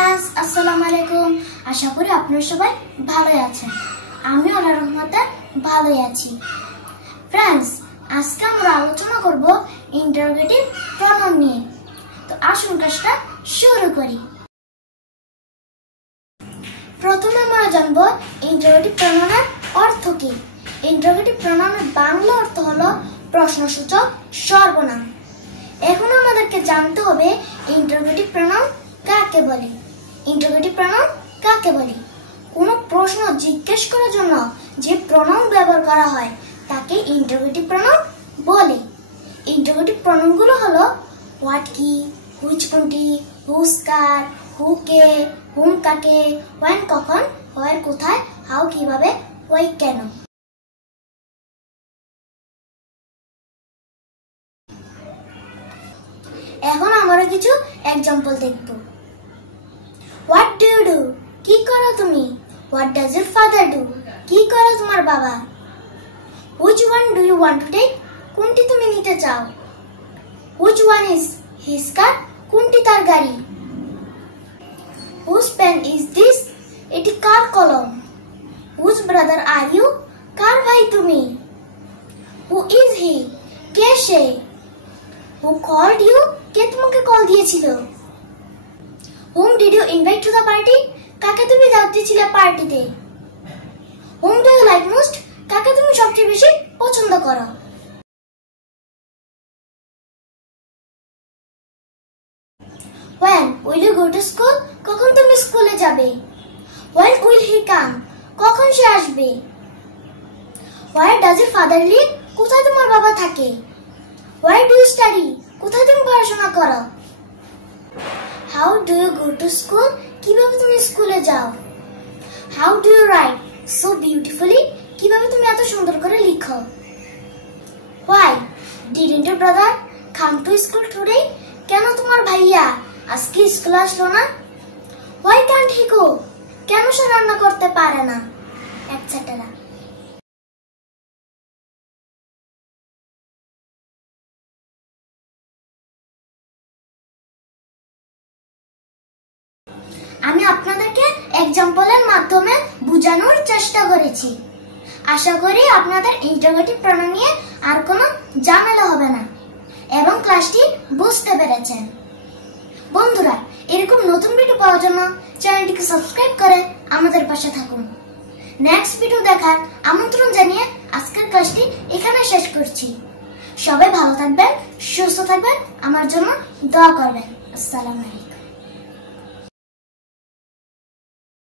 Class, আসসালামু আলাইকুম। আশা করি আপনারা সবাই ভালো আছেন। আমি আল্লাহর রহমতে ভালোই আছি। ফ্রেন্ডস, আজকে আমরা আলোচনা করব ইন্টারোগেটিভ প্রনাউন নিয়ে। তো আসুন ক্লাসটা শুরু করি। প্রথমে আমরা জানব ইন্টারোগেটিভ প্রনাউনের অর্থ কি। ইন্টারোগেটিভ প্রনাউনের বাংলা অর্থ হলো প্রশ্নসূচক সর্বনাম। এখন আমাদেরকে জানতে হবে ইন্টারোগেটিভ প্রনাউন কাকে বলে। ইন্টারোগেটিভ প্রনাউন কাকে বলে? কোনো প্রশ্ন জিজ্ঞেস করার জন্য যে প্রনাউন ব্যবহার করা হয় তাকে ইন্টারোগেটিভ প্রনাউন বলে। ইন্টারোগেটিভ প্রনাউনগুলো হলো হোয়াট কি, হুইচ কোনটি, হুজ কার, হু কে, হুম কাকে, হোয়েন কখন, হোয়ার কোথায়, হাউ কিভাবে, হোয়াই কেন। এখন আমরা কিছু এক্সাম্পল দেখব। হোয়াট ডু ইউ ডু, কি করো তুমি? What does your father do, কি করো তোমার বাবা? Which one do you want to take, কোনটি তুমি নিতে চাও? Which one is his car, কোনটি তার গাড়ি? হুজ পেন ইজ দিস, এটি কার কলম? হুজ ব্রাদার আর ইউ, কার ভাই তুমি? হু ইজ হি, কে সে? হু কল্ড ইউ, কে তোমাকে কল দিয়েছিল? Whom did you invite to the party, কাকে তুমি দাওয়াত দিয়েছিলে পার্টিতে? Whom do you like most, কাকে তুমি সবচেয়ে বেশি পছন্দ করো? When will you go to school, কখন তুমি স্কুলে যাবে? When will he come, কখন সে আসবে? Where does your father live, কোথায় তোমার বাবা থাকে? Where do you study, কোথায় তুমি পড়াশোনা করো? How do you go to school, কিভাবে তুমি স্কুলে যাও? How do you write so beautifully, কিভাবে তুমি এত সুন্দর করে লিখো? Why didn't your brother come to school today, কেন তোমার ভাইয়া আজকে স্কুলে আসলো না? Why can't he go, কেন সে রান্না করতে পারে না, এটসেট্রা। আমি আপনাদেরকে এক্সাম্পলের মাধ্যমে বোঝানোর চেষ্টা করেছি। আশা করি আপনাদের ইন্টারোগেটিভ প্রনাউন নিয়ে আর কোনো ঝামেলা হবে না এবং ক্লাসটি বুঝতে পেরেছেন। বন্ধুরা, এরকম নতুন ভিডিও পাওয়ার জন্য চ্যানেলটিকে সাবস্ক্রাইব করে আমাদের পাশে থাকুন। নেক্সট ভিডিও দেখার আমন্ত্রণ জানিয়ে আজকের ক্লাসটি এখানে শেষ করছি। সবাই ভালো থাকবেন, সুস্থ থাকবেন, আমার জন্য দোয়া করবেন। আসসালামু আলাইকুম।